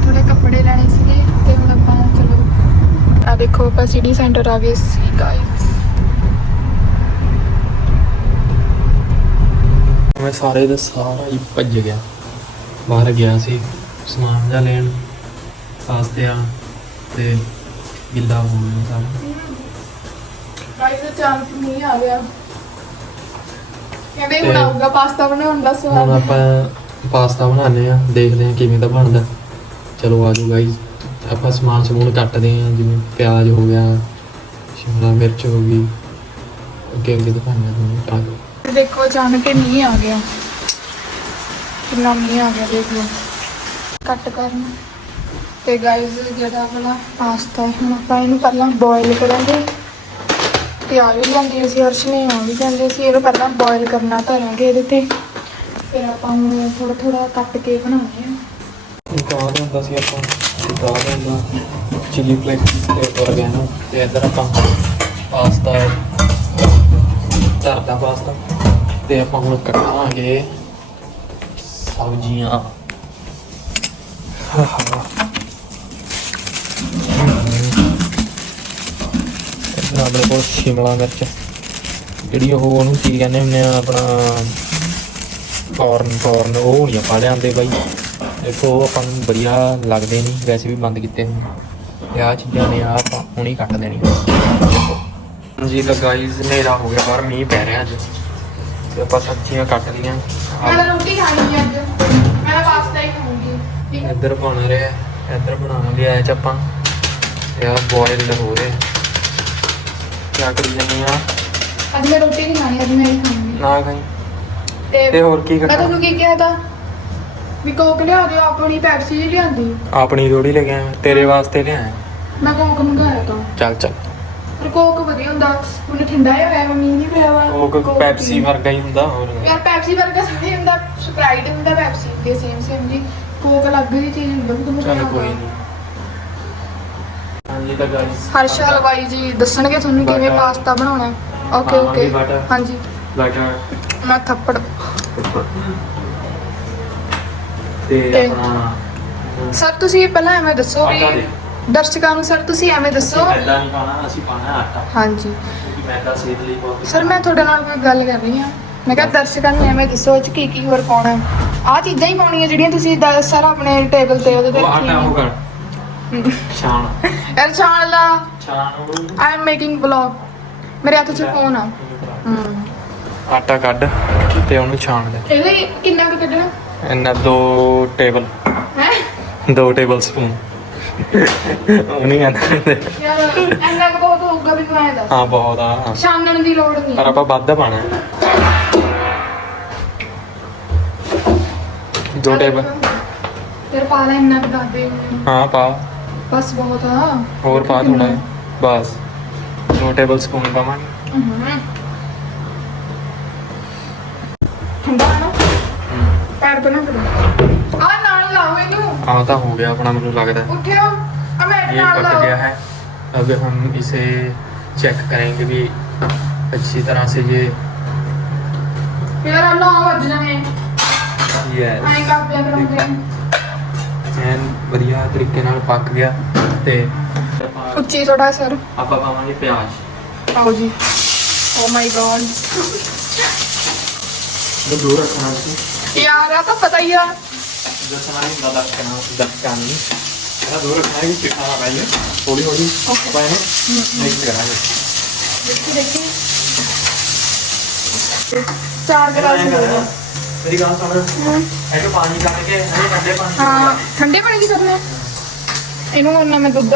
ਥੋੜੇ ਕੱਪੜੇ ਲੈਣੇ ਸੀਗੇ ਤੇ ਹੁਣ ਆਪਾਂ ਚਲੋ ਆ ਦੇਖੋ ਆਪਾਂ ਸਿਟੀ ਸੈਂਟਰ ਆ ਗਏ ਸੀ ਗਾਇਸ ਮੈਂ ਸਾਰੇ ਦਾ ਸਾਰਾ ਹੀ ਭੱਜ ਗਿਆ। ਬਾਹਰ ਗਿਆ ਸੀ ਸਮਾਨ ਜਿਹਾ ਲੈਣ ਵਾਸਤੇ ਆ ਤੇ ਗਿੱਲਾ ਹੋ ਗਿਆ ਸਭ ਗਾਈਸ ਅਚਾਨਕ ਮੀਂਹ ਆ ਗਿਆ। ਕਹਿੰਦੇ ਤੇ- ਹੁਣ ਆਊਗਾ ਪਾਸਤਾ ਬਣਾਉਣ ਦਾ ਹੁਣ ਸਵਾਦ ਆਪਾਂ ਪਾਸਤਾ ਬਣਾਉਂਦੇ ਆ ਦੇਖਦੇ ਆ ਕਿਵੇਂ ਦਾ ਬਣਦਾ। ਚਲੋ ਆਜੋ ਗਾਈਜ਼ ਆਪਾਂ ਸਮਾਨ ਸਮੂਨ ਕੱਟਦੇ ਆ ਜਿਵੇਂ ਪਿਆਜ਼ ਹੋ ਗਿਆ ਸ਼ਿਮਲਾ ਮਿਰਚ ਹੋ ਗਈ। ਅੱਗੇ ਅੱਗੇ ਦਿਖਾਉਂਦੇ ਆ ਤੁਹਾਨੂੰ ਦੇਖੋ, ਅਚਾਨਕ ਹੀ ਮੀਂਹ ਆ ਗਿਆ। ਕਿੰਨਾ ਮੀਂਹ ਆ ਗਿਆ, ਦੇਖ। ਲਓ ਕੱਟ ਕਰਨ। ਤੇ ਗਾਈਸ ਜਿਹੜਾ ਵਾਲਾ ਪਾਸਤਾ ਹੈ, ਹੁਣ ਆਪਾਂ ਇਹਨੂੰ ਪਹਿਲਾਂ ਬੋਇਲ ਕਰਾਂਗੇ। ਤੇ ਆ ਵੀ ਲੈਂਦੇ ਅਸੀਂ ਅਰਸ਼ ਨੇ ਆ ਵੀ ਜਾਂਦੇ ਸੀ ਇਹਨੂੰ ਪਹਿਲਾਂ ਬੋਇਲ ਕਰਨਾ ਧਰਾਂਗੇ ਇਹਦੇ ਤੇ। ਫਿਰ ਆਪਾਂ ਹੁਣ ਥੋੜਾ ਥੋੜਾ ਕੱਟ ਕੇ ਬਣਾਉਣੇ ਆ। ਇੱਕ ਆ ਸੀ ਆਪਾਂ। ਇੱਕ ਆ ਚਿਲੀ ਫਲੇਕਸ ਤੇ ਔਰਗੈਨੋ ਤੇ ਇੱਧਰ ਆਪਾਂ ਪਾਸਤਾ ਧਰਦਾ ਪਾਸਤਾ ਤੇ ਆਪਾਂ ਹੁਣ ਕੱਟਾਂਗੇ ਸਬਜ਼ੀਆਂ। ਇੱਧਰ ਆਪਣੇ ਕੋਲ ਸ਼ਿਮਲਾ ਮਿਰਚ, ਜਿਹੜੀ ਉਹ ਉਹਨੂੰ ਕੀ ਕਹਿੰਦੇ ਹੁੰਦੇ ਆ, ਆਪਣਾ ਫੌਰਨ ਫੌਰਨ ਉਹ ਨਹੀਂ ਆਪਾਂ ਲਿਆਂਦੇ ਬਾਈ। ਦੇਖੋ, ਆਪਾਂ ਨੂੰ ਵਧੀਆ ਲੱਗਦੇ ਨਹੀਂ, ਵੈਸੇ ਵੀ ਬੰਦ ਕੀਤੇ ਹੋਏ। ਤੇ ਆਹ ਚੀਜ਼ਾਂ ਨੇ, ਆਹ ਆਪਾਂ ਹੁਣੀ ਕੱਟ ਦੇਣੀ ਜੀ ਤਾਂ ਗਾਈਜ਼ ਹਨੇਰਾ ਹੋ ਗਿਆ ਪਰ ਮੀਂਹ ਪੈ ਰਿਹਾ ਅੱਜ। ਤੇ ਆਪਾਂ ਸਬਜ਼ੀਆਂ ਕੱਟ ਲਈਆਂ। ਮੈਂ ਰੋਟੀ ਖਾਣੀ ਹੈ ਅੱਜ। ਮੈਂ ਪਾਸਤਾ ਹੀ ਠੀਕ ਹੈ ਇੱਧਰ ਬਣ ਰਿਹਾ ਇੱਧਰ ਬਣਾਵਾਂਗੇ ਐ ਚ ਆਪਾਂ। ਆਹ ਬੋਇਲਡ ਹੋ ਰਿਹਾ। ਕਿਆ ਕਰੀ ਜਾਂਦੇ ਆ? ਅੱਜ ਮੈਂ ਰੋਟੀ ਨਹੀਂ ਖਾਣੀ ਅੱਜ ਮੈਂ ਹੀ ਖਾਣੀ ਨਾ ਗਈ ਤੇ ਹੋਰ ਕੀ ਮੈਂ ਕਰਨਾ? ਤੁਹਾਨੂੰ ਕੀ ਕਿਹਾ ਤਾਂ? ਵੀ ਕੋਕ ਲਿਆ ਦਿਓ ਆਪਣੀ ਪੈਪਸੀ ਲਿਆਂਦੀ। ਆਪਣੀ ਥੋੜੀ ਲੈ ਕੇ ਆਇਆ ਮੈਂ, ਤੇਰੇ ਵਾਸਤੇ ਲਿਆਇਆ। ਮੈਂ ਕੋਕ ਮੰਗਾਇਆ ਤਾਂ। ਚੱਲ ਚੱਲ। ਕੋਕ ਵਧੀਆ ਹੁੰਦਾ। ਉਹਨੇ ਠੰਡਾ ਜਿਹਾ ਹੋਇਆ ਮੀਂਹ ਨਹੀਂ ਪਿਆ ਵਾ। ਕੋਈ ਪੈਪਸੀ ਵਰਗਾ ਹੀ ਹੁੰਦਾ ਹੋਰ। ਯਾਰ ਪੈਪਸੀ ਵਰਗਾ ਥੋੜੀ ਹੁੰਦਾ ਸਪਰਾਈਟ ਹੁੰਦਾ ਪੈਪਸੀ ਦੇ ਸੇਮ ਸੇਮ ਜੀ। ਕੋਕ ਅਲੱਗ ਜਿਹੀ ਚੀਜ਼ ਹੁੰਦਾ ਤੁਹਾਨੂੰ ਚੱਲ ਕੋਈ। ਨਹੀਂ ਹਾਂਜੀ ਤਾਂ ਗਾਈਸ ਹਰਸ਼ ਹਲਵਾਈ ਜੀ ਦੱਸਣਗੇ ਤੁਹਾਨੂੰ ਕਿਵੇਂ। ਪਾਸਤਾ ਬਣਾਉਣਾ। Okay okay. ਹਾਂਜੀ। ਬਟਰ। ਮੈਂ ਥੱਪੜ। ਤੇ ਆਪਣਾ ਸਰ ਤੁਸੀਂ ਪਹਿਲਾਂ ਐਵੇਂ ਦੱਸੋ ਵੀ ਦੇ। ਦਰਸ਼ਕਾਂ ਨੂੰ ਸਰ ਤੁਸੀਂ ਐਵੇਂ ਦੱਸੋ। ਮੈਦਾ ਨਹੀਂ ਪਾਣਾ ਅਸੀਂ ਪਾਣਾ ਆਟਾ। ਹਾਂਜੀ। ਕਿਉਂਕਿ ਮੈਦਾ ਸਿਹਤ ਲਈ ਬਹੁਤ ਸਰ ਮੈਂ ਤੁਹਾਡੇ ਨਾਲ ਕੋਈ ਗੱਲ ਕਰ ਰਹੀ ਹਾਂ ਮੈਂ ਕਿਹਾ ਦਰਸ਼ਕਾਂ ਨੂੰ ਐਵੇਂ ਦੱਸੋ 'ਚ ਕੀ ਕੀ ਹੋਰ ਪਾਉਣਾ ਆ ਚੀਜ਼ਾਂ ਹੀ ਪਾਉਣੀਆਂ ਜਿਹੜੀਆਂ ਤੁਸੀਂ ਦ- ਸਰ ਆਪਣੇ ਟੇਬਲ ਤੇ ਉਹਦੇ ਤੇ ਉਹ ਆਟਾ ਉਹ ਕਰ। ਛਾਣ। ਯਾਰ ਛਾਣ ਲਾ। ਛਾਣ ਉਹਨੂੰ ਆਈ ਐਮ ਮੇਕਿੰਗ ਵਲੌਗ ਮੇਰੇ ਹੱਥ 'ਚ ਫੋਨ ਆ। ਹਮ ਆਟਾ ਕੱਢ ਤੇ ਉਹਨੂੰ ਛਾਣ ਦੇ। ਇਹਦੇ ਕਿੰਨਾ ਕੁ ਕੱਢਣਾ? ਇੰਨਾ ਦੋ ਟੇਬਲ। ਹੈ? ਦੋ ਟੇਬਲ ਸਪੂਨ। ਉਹ ਨਹੀਂ ਆਂਦੇ ਯਾਰ ਇੰਨਾ ਕੁ ਬਹੁਤ ਹੋਊਗਾ ਵੀ ਮੈਂ ਦੱਸ। ਹਾਂ ਬਹੁਤ ਆ ਛਾਨਣ ਦੀ ਲੋੜ ਨਹੀਂ। ਪਰ ਆਪਾਂ ਵੱਧ ਪਾਣਾ। ਦੋ ਟੇਬਲ। ਫਿਰ ਪਾ ਲੈ ਇੰਨਾ ਕੁ ਦੱਸ ਦੇ। ਹਾਂ ਪਾ ਬਸ ਬਹੁਤ ਆ। ਹੋਰ ਪਾ ਥੋੜਾ ਬਸ। ਦੋ ਟੇਬਲ ਸਪੂਨ ਪਾਵਾਂਗੇ। ਹਮ। ਠੰਡਾ ਹੈ ਨਾ? ਪੈਰ ਤੋਂ ਨਾ ਕਰੋ ਆ ਬਣਾਓ ਇਹਨੂੰ। ਆਹ ਤਾਂ ਹੋ ਗਿਆ ਆਪਣਾ ਮੈਨੂੰ ਲੱਗਦਾ। ਉੱਠਿਓ ਆ ਮੈਂ ਇਹ ਨਾਲ ਪੱਕ ਗਿਆ ਲਾਓ। है अब हम इसे चेक करेंगे भी अच्छी तरह से ये ਯਾਰ 9 ਵੱਜ ਜਾਣੇ। ਐਂ यस ਕਰਦੇ ਕਰੋਗੇ ਐਨ ਵਧੀਆ ਤਰੀਕੇ ਨਾਲ ਪੱਕ ਗਿਆ ਤੇ ਆਪਾਂ ਉੱਚੀ ਥੋੜਾ ਸਰ। ਆਪਾਂ ਪਾਵਾਂਗੇ ਪਿਆਜ਼। ਆਓ ਜੀ। ਓ ਮਾਈ ਗॉड ਇਹ ਦੂਰ ਰੱਖਣਾ ਸੀ। ਯਾਰ ਆ ਤਾਂ ਪਤਾ ਹੀ ਆ। ਦੱਸਣਾ ਨਹੀਂ ਹੁੰਦਾ ਦੱਸਣਾ ਦੱਸਣਾ ਨਹੀਂ ਇਹ ਦੂਰ ਰੱਖਣਾ ਹੈ ਕਿ ਨਾ। ਪਾਈਏ ਥੋੜੀ ਥੋੜੀ ਆਪਾਂ ਇਹਨੂੰ ਮਿਕਸ ਕਰਾਂਗੇ। ਦੇਖੀ ਦੇਖੀ। ਚਾਰ ਗਲਾਸ ਹੋ ਮੇਰੀ ਗੱਲ ਸੁਣ। ਇਹ ਤੋਂ ਪਾਣੀ ਕੱਢ ਕੇ ਇਹ ਠੰਡੇ ਪਾਣੀ ਹਾਂ ਠੰਡੇ ਪਾਣੀ ਦੀ ਕਰਨਾ ਇਹਨੂੰ ਹੁਣ ਮੈਂ ਦੁੱਧ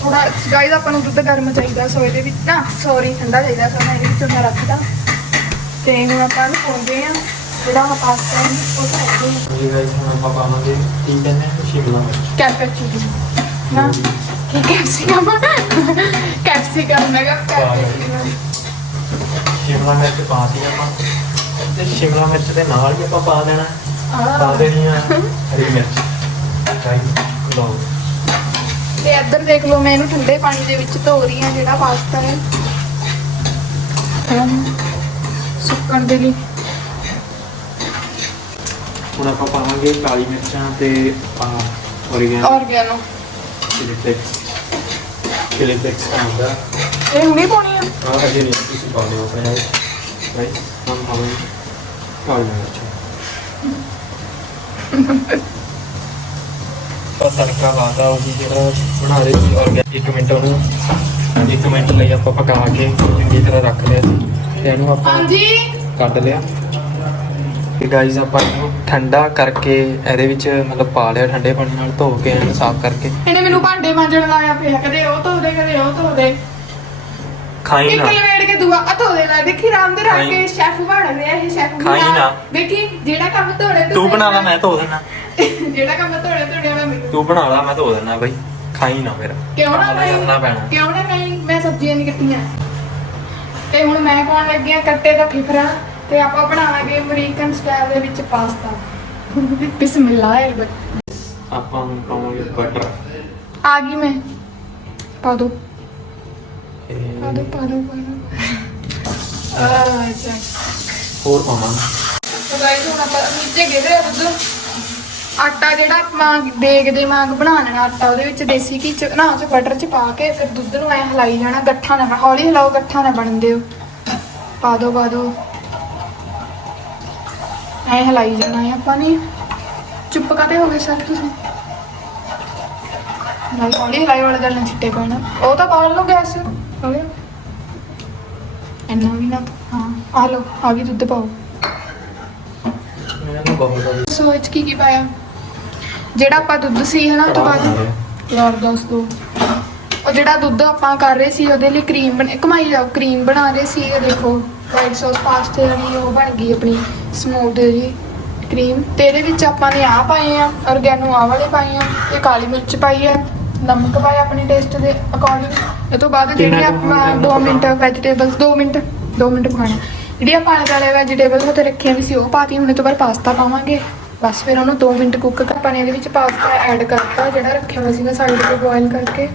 ਥੋੜਾ ਗਾਈਸ ਆਪਾਂ ਨੂੰ ਦੁੱਧ ਗਰਮ ਚਾਹੀਦਾ ਸੋ ਇਹਦੇ ਵਿੱਚ ਨਾ ਸੌਰੀ ਠੰਡਾ ਚਾਹੀਦਾ ਸੋ ਮੈਂ ਇਹਦੇ ਵਿੱਚ ਮੈਂ ਰੱਖਦਾ ਤੇ ਹੁਣ ਆਪਾਂ ਇਹਨੂੰ ਪਾਉਂਦੇ ਆ ਜਿਹੜਾ ਆਪਾਂ ਪਾਸਤਾ ਹੈ ਉਹ ਪਾਉਂਦੇ ਆ ਜੀ ਗਾਇਸ ਹੁਣ ਆਪਾਂ ਪਾਵਾਂਗੇ ਕੀ ਕਹਿੰਦੇ ਆ ਸ਼ਿਮਲਾ ਮਿਰਚ। ਕੈਪਚੀਨੋ। ਨਾ ਕੀ ਕੈਪਸਿਕਮ? ਕੈਪਸਿਕਮ ਮੈਂ ਕਿਹਾ ਕੈਪਚੀਨੋ ਸ਼ਿਮਲਾ ਮਿਰਚ ਪਾ ਦਿੱਤੀ ਆਪਾਂ। ਤੇ ਸ਼ਿਮਲਾ ਮਿਰਚ ਦੇ ਨਾਲ ਵੀ ਆਪਾਂ ਪਾ ਦੇਣਾ। ਪਾ ਦੇਣੀ ਆ ਹਰੀ ਮਿਰਚ। ਗਾਇਸ ਲਓ। ਤੇ ਇੱਧਰ ਦੇਖ ਲਓ ਮੈਂ ਇਹਨੂੰ ਠੰਡੇ ਪਾਣੀ ਦੇ ਵਿੱਚ ਧੋ ਰਹੀ ਹਾਂ ਜਿਹੜਾ ਪਾਸਤਾ ਹੈ। ਸੁੱਕਣ ਦੇ ਲਈ। ਹੁਣ ਆਪਾਂ ਪਾਵਾਂਗੇ ਕਾਲੀ ਮਿਰਚਾਂ ਤੇ oregano oregano chilli flakes chilli flakes ਪਾਉਂਦਾ ਇਹ ਹੁਣੇ ਪਾਉਣੀ ਆ? ਆ ਅਜੇ ਨਹੀਂ ਤੁਸੀਂ ਪਾਉਂਦੇ ਹੋ ਪਹਿਲਾਂ ਗਾਇਸ ਹੁਣ ਪਾਵਾਂਗੇ ਕਾਲੀ ਮਿਰਚ। ਤੜਕਾ ਲਾਤਾ ਉਹ ਜਿਹੜਾ ਬਣਾ ਰਹੇ ਸੀ ਔਰ ਇੱਕ ਮਿੰਟ ਉਹਨੂੰ ਇੱਕ ਮਿੰਟ ਲਈ ਆਪਾਂ ਪਕਾ ਕੇ ਚੰਗੀ ਤਰ੍ਹਾਂ ਰੱਖ ਲਿਆ ਸੀ। ਤੇ ਇਹਨੂੰ ਆਪਾਂ ਹਾਂਜੀ। ਕੱਢ ਲਿਆ। ਤੇ ਗਾਈਜ਼ ਆਪਾਂ ਇਹਨੂੰ ਠੰਡਾ ਕਰਕੇ ਇਹਦੇ ਵਿੱਚ ਮਤਲਬ ਪਾ ਲਿਆ ਠੰਡੇ ਪਾਣੀ ਨਾਲ ਧੋ ਕੇ ਇਹਨੂੰ ਸਾਫ਼ ਕਰਕੇ। ਇਹਨੇ ਮੈਨੂੰ ਭਾਂਡੇ ਮਾਂਜਣ ਲਾਇਆ ਪਿਆ ਕਦੇ ਉਹ ਧੋ ਦੇ ਕਦੇ ਉਹ ਧੋ ਦੇ। ਖਾਈ ਨਾ। ਲਵੇੜ ਕੇ ਦੂਆ ਆ ਧੋ ਦੇ ਲੈ। ਦੇਖੀ ਰਾਮ ਦੇ ਰੱਖ ਖਾਈ। ਸ਼ੈਫ ਬਣ ਰਿਹਾ ਇਹ ਸ਼ੈਫ ਖਾਈ ਨਾ। ਦੇਖੀ ਜਿਹੜਾ ਕੰਮ ਧੋਣੇ ਤੂੰ ਬਣਾ ਲਾ ਮੈਂ ਧੋ ਦੇਣਾ ਜਿਹੜਾ ਕੰਮ ਧੋਣੇ ਧੋਣੇ ਵਾਲਾ ਮੈਨੂੰ। ਤੂੰ ਬਣਾ ਲਾ ਮੈਂ ਧੋ ਦੇਣਾ ਬਈ। ਖਾਈ ਨਾ ਫਿਰ। ਕਿਉਂ ਨਾ ਕਰਨਾ ਪੈਣਾ। ਕਿਉਂ ਨਾ ਮੈਂ ਸਬਜ਼ੀਆਂ ਨਹੀਂ ਕੱਟੀਆਂ। ਤੇ ਹੁਣ ਮੈਂ ਪਾਉਣ ਲੱਗੀ ਆ? ਕੱਟੇ ਦਾ ਫਿਫਰਾ। ਤੇ ਆਪਾਂ ਬਣਾਵਾਂਗੇ ਅਮਰੀਕਨ ਸਟਾਈਲ ਦੇ ਵਿੱਚ ਪਾਸਤਾ ਬਿਸਮਿਲ੍ਲਾ ਆਪਾਂ ਹੁਣ ਪਾਵਾਂਗੇ ਬਟਰ ਆ ਗਈ ਮੈਂ। ਪਾ ਦੋ। ਪਾ ਦੋ ਪਾ ਦੋ ਪਾ ਦੋ। ਅੱਛਾ। ਹੋਰ ਪਾਵਾਂਗੇ ਸੋ ਗਾਇਸ ਹੁਣ ਆਪਾਂ ਨੀਚੇ ਗਿਰ ਰਿਹਾ ਦੁੱਧ। ਆਟਾ ਜਿਹੜਾ ਆਪਾਂ ਦੇਗ ਦੇ ਵਾਂਗ ਬਣਾ ਲੈਣਾ ਆਟਾ ਉਹਦੇ ਵਿੱਚ ਦੇਸੀ ਘੀ ਚ ਨਾ ਉਹ ਚ ਬਟਰ ਚ ਪਾ ਕੇ ਫਿਰ ਦੁੱਧ ਨੂੰ ਐ ਹਲਾਈ ਜਾਣਾ ਗੱਠਾ ਨਾ ਹੌਲੀ ਹਲਾਓ ਗੱਠਾ ਨਾ ਬਣ ਦਿਓ ਪਾ ਦੋ ਪਾ ਦੋ। ਐ ਹਲਾਈ ਜਾਣਾ ਹੈ ਆਪਾਂ ਨੇ। ਚੁੱਪ ਕਾਤੇ ਹੋ ਗਏ ਸਰ ਤੁਸੀਂ? ਨਹੀਂ ਹੌਲੀ ਹਲਾਈ ਵਾਲਾ ਜਲਨ ਛਿੱਟੇ ਪੈਣਾ ਉਹ ਤਾਂ ਬਾਹਰ ਲੋ ਗੈਸ। ਹੌਲੀ ਇੰਨਾ ਵੀ ਨਾ ਹਾਂ ਆ ਲੋ ਆ ਗਈ ਦੁੱਧ ਪਾਓ। ਮੈਨੂੰ ਬਹੁਤ ਸੋ ਕੀ ਕੀ ਪਾਇਆ? ਜਿਹੜਾ ਆਪਾਂ ਦੁੱਧ ਸੀ ਹਨਾ ਉਹ ਤੋਂ ਬਾਅਦ ਯਾਰ ਦੋਸਤੋ ਉਹ ਜਿਹੜਾ ਦੁੱਧ ਆਪਾਂ ਕਰ ਰਹੇ ਸੀ ਉਹਦੇ ਲਈ ਕਰੀਮ ਬਣ ਕਮਾਈ ਜਾਓ ਕਰੀਮ ਬਣਾ ਰਹੇ ਸੀ ਇਹ ਦੇਖੋ। ਵਾਈਟ ਸੌਸ ਪਾਸਤੇ ਵਾਲੀ ਉਹ ਬਣ ਗਈ ਆਪਣੀ ਸਮੂਥ ਜੀ ਕਰੀਮ ਤੇ ਇਹਦੇ ਵਿੱਚ ਆਪਾਂ ਨੇ ਆ ਪਾਏ ਆ ਔਰਗੈਨੋ ਆ ਵਾਲੇ ਪਾਏ ਆ ਤੇ ਕਾਲੀ ਮਿਰਚ ਪਾਈ ਆ ਨਮਕ ਪਾਇਆ ਆਪਣੇ ਟੇਸਟ ਦੇ ਅਕੋਰਡਿੰਗ ਇਹ ਤੋਂ ਬਾਅਦ ਜਿਹੜੀ ਆਪਾਂ 2 ਮਿੰਟ ਵੈਜੀਟੇਬਲਸ 2 ਮਿੰਟ 2 ਮਿੰਟ ਪਕਾਉਣਾ ਜਿਹੜੀ ਆਪਾਂ ਵਾਲੇ ਵੈਜੀਟੇਬਲਸ ਉੱਤੇ ਰੱਖੀਆਂ ਵੀ ਸੀ ਉਹ ਪਾਤੀ ਹੁਣ ਇਹ ਤੋਂ ਬਾਅਦ ਪਾਸਤਾ ਪਾਵਾਂਗੇ। ਬਸ ਫਿਰ ਉਹਨੂੰ 2 ਮਿੰਟ ਕੁੱਕ ਕਰ ਆਪਾਂ ਨੇ ਇਹਦੇ ਵਿੱਚ ਪਾਸਤਾ ਐਡ ਕਰਤਾ ਜਿਹੜਾ ਰੱਖਿਆ ਹੋਇਆ ਸੀਗਾ ਸਾਈਡ ਤੇ ਬੋਇਲ ਕਰਕੇ।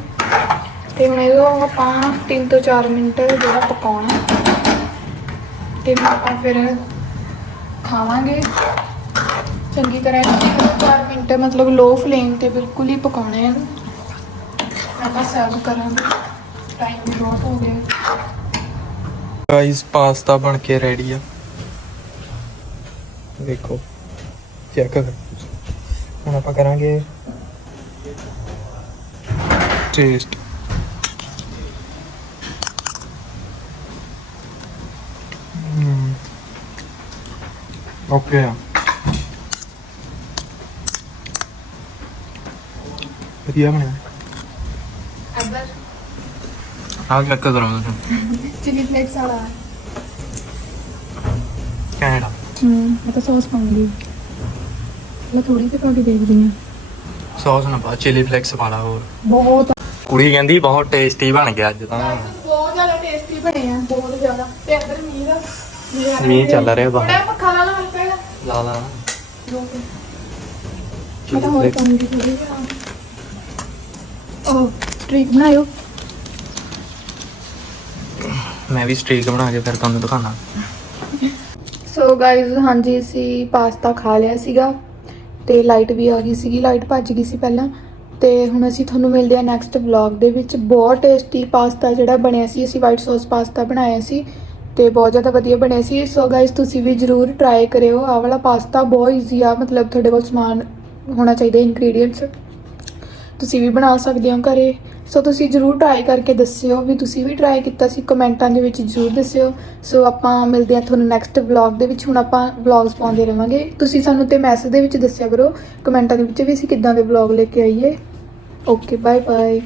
ਤੇ ਹੁਣ ਇਹਨੂੰ ਆਪਾਂ 3 ਤੋਂ 4 ਮਿੰਟ ਜਿਹੜਾ ਪਕਾਉਣਾ। ਤੇ ਹੁਣ ਆਪਾਂ ਫਿਰ ਖਾਵਾਂਗੇ। ਚੰਗੀ ਤਰ੍ਹਾਂ ਇਹਨੂੰ ਤਿੰਨ ਤੋਂ 4 ਮਿੰਟ ਮਤਲਬ ਲੋ ਫਲੇਮ ਤੇ ਬਿਲਕੁਲ ਹੀ ਪਕਾਉਣਾ ਹੈ ਇਹਨੂੰ ਆਪਾਂ ਸਰਵ ਕਰਾਂਗੇ। ਟਾਈਮ ਬਹੁਤ ਹੋ ਗਿਆ। ਗਾਈਸ ਪਾਸਤਾ ਬਣ ਕੇ ਰੈਡੀ ਆ। ਦੇਖੋ ਚੈੱਕ ਕਰ। ਹੁਣ ਆਪਾਂ ਕਰਾਂਗੇ ਟੇਸਟ ਓਕੇ ਆ ਵਧੀਆ ਬਣਿਆ ਅਦਰ ਆਹ ਚੈੱਕ ਕਰੋ ਤੁਸੀਂ ਚਿਲੀ ਫਲੇਕਸ ਵਾਲਾ ਕੈਨੇਡਾ ਹੂੰ ਮੈਂ ਤਾਂ ਸੌਸ ਪਾਉਂਗੀ ਮੈਂ ਥੋੜੀ ਜਿਹੀ ਪਾ ਕੇ ਦੇਖਦੀ ਹਾਂ ਸੌਸ ਨਾ ਪਾ ਚਿਲੀ ਫਲੇਕਸ ਪਾ ਲਾ ਹੋਰ ਬਹੁਤ ਕੁੜੀ ਕਹਿੰਦੀ ਬਹੁਤ ਟੇਸਟੀ ਬਣ ਗਿਆ ਅੱਜ ਤਾਂ ਬਹੁਤ ਜ਼ਿਆਦਾ ਟੇਸਟੀ ਬਣੇ ਆ ਬਹੁਤ ਜ਼ਿਆਦਾ ਤੇ ਅੰਦਰ ਮੀਂਹ ਦਾ ਨਜ਼ਾਰਾ ਮੀਂਹ ਚੱਲ ਰਿਹਾ ਬਾਹਰ। ਥੋੜ੍ਹਾ ਪੱਖਾ ਲਾ ਲਾ। ਹਲਕਾ ਜਿਹਾ। ਲਾ ਲਾ ਮੈਂ ਤਾਂ ਹੋਰ ਕੰਮ ਦੀ ਥੋੜੀ ਉਹ ਟ੍ਰਿਕ ਬਣਾਇਓ। ਮੈਂ ਵੀ ਸਟ੍ਰੀਕ ਬਣਾ ਕੇ ਫਿਰ ਤੁਹਾਨੂੰ ਦਿਖਾਣਾ ਸੋ ਗਾਇਜ਼ ਹਾਂਜੀ ਅਸੀਂ ਪਾਸਤਾ ਖਾ ਲਿਆ ਸੀਗਾ ਤੇ ਲਾਈਟ ਵੀ ਆ ਗਈ ਸੀਗੀ ਲਾਈਟ ਭੱਜ ਗਈ ਸੀ ਪਹਿਲਾਂ। ਤੇ ਹੁਣ ਅਸੀਂ ਤੁਹਾਨੂੰ ਮਿਲਦੇ ਆ ਨੈਕਸਟ ਵਲੌਗ ਦੇ ਵਿੱਚ। ਬਹੁਤ ਟੇਸਟੀ ਪਾਸਤਾ ਜਿਹੜਾ ਬਣਿਆ ਸੀ ਅਸੀਂ ਵਾਈਟ ਸੌਸ ਪਾਸਤਾ ਬਣਾਇਆ ਸੀ। ਤੇ ਬਹੁਤ ਜ਼ਿਆਦਾ ਵਧੀਆ ਬਣਿਆ ਸੀ। ਸੋ ਗਾਇਜ਼ ਤੁਸੀਂ ਵੀ ਜਰੂਰ ਟਰਾਈ ਕਰਿਓ। ਆਹ ਵਾਲਾ ਪਾਸਤਾ ਬਹੁਤ ਈਜ਼ੀ ਆ, ਮਤਲਬ ਤੁਹਾਡੇ ਕੋਲ ਸਮਾਨ ਹੋਣਾ ਚਾਹੀਦਾ ਇਨਗਰੀਡੀਅੰਟਸ ਤੁਸੀਂ ਵੀ ਬਣਾ ਸਕਦੇ ਹੋ ਘਰੇ। ਸੋ ਤੁਸੀਂ ਜਰੂਰ ਟਰਾਈ ਕਰਕੇ ਦੱਸਿਓ ਵੀ ਤੁਸੀਂ ਵੀ ਟਰਾਈ ਕੀਤਾ ਸੀ। ਕਮੈਂਟਾਂ ਦੇ ਵਿੱਚ ਜਰੂਰ ਦੱਸਿਓ। ਸੋ ਆਪਾਂ ਮਿਲਦੇ ਹਾਂ ਤੁਹਾਨੂੰ ਨੈਕਸਟ ਵਲੌਗ ਦੇ ਵਿੱਚ। ਹੁਣ ਆਪਾਂ ਵਲੌਗਸ ਪਾਉਂਦੇ ਰਵਾਂਗੇ। ਤੁਸੀਂ ਸਾਨੂੰ ਤੇ ਮੈਸੇਜ ਦੇ ਵਿੱਚ ਦੱਸਿਆ ਕਰੋ। ਕਮੈਂਟਾਂ ਦੇ ਵਿੱਚ ਵੀ ਅਸੀਂ ਕਿੱਦਾਂ ਦੇ ਵਲੌਗ ਲੈ ਕੇ ਆਈਏ। Okay bye bye